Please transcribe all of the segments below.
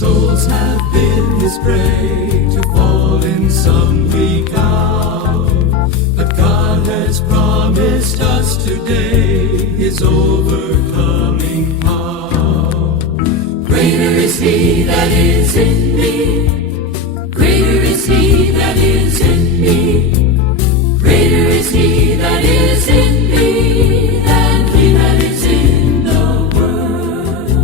Souls have been his prey to fall in some weak hour, but God has promised us today his overcoming power. Greater is he that is in me, greater is he that is in me, greater is he that is in me than he that is in the world.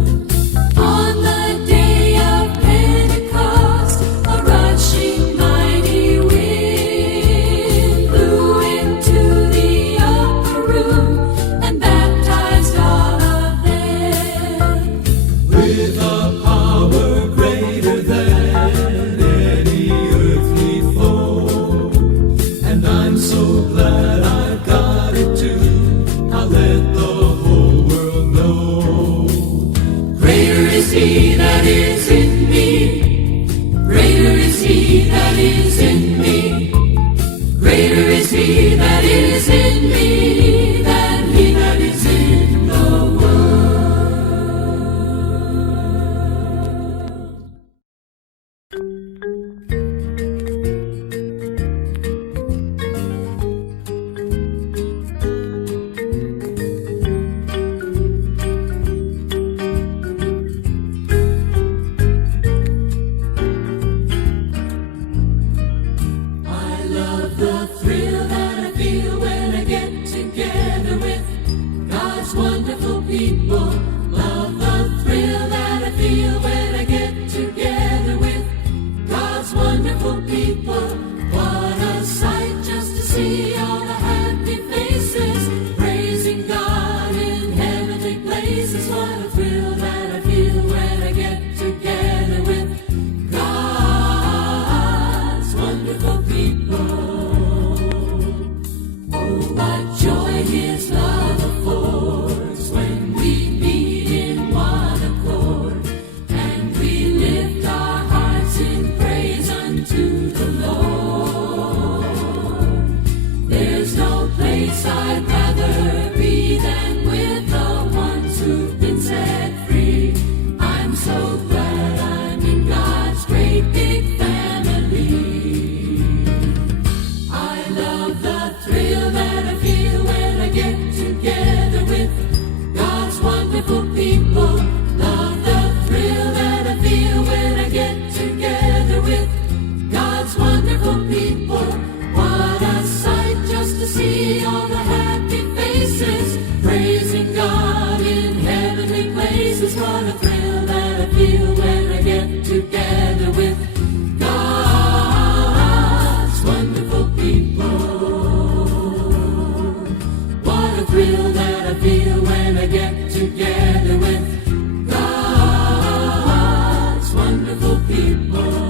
On the day of Pentecost, a rushing mighty wind blew into the upper room and baptized all of them with a power greater than any earthly foe. And I'm so glad I've got it too. I'll let the whole world know. Greater is he that is in me, greater is he that is in me, greater is he that is in me than he that is in the I love the thrill that I feel when I get together with God's wonderful people. Love the thrill that I feel when I get together with God's wonderful people. What a sight just to see all the happy faces praising God in heavenly places. What a thrill that I feel when I get together with God's wonderful people. Oh, what joy his love affords when we meet in one accord, and we lift our hearts in praise unto the Lord. There's no place I'd rather be than with the ones who've been set free. I'm so glad I'm in God's great big family. I love the thrill that I feel when I get together with God's wonderful people. Love the thrill that I feel when I get together with God's wonderful people. What a sight just to see all the happy faces praising God in heavenly places. What a thrill that I feel when I get together with God's wonderful people. What a thrill that I feel when I get together with God's wonderful people.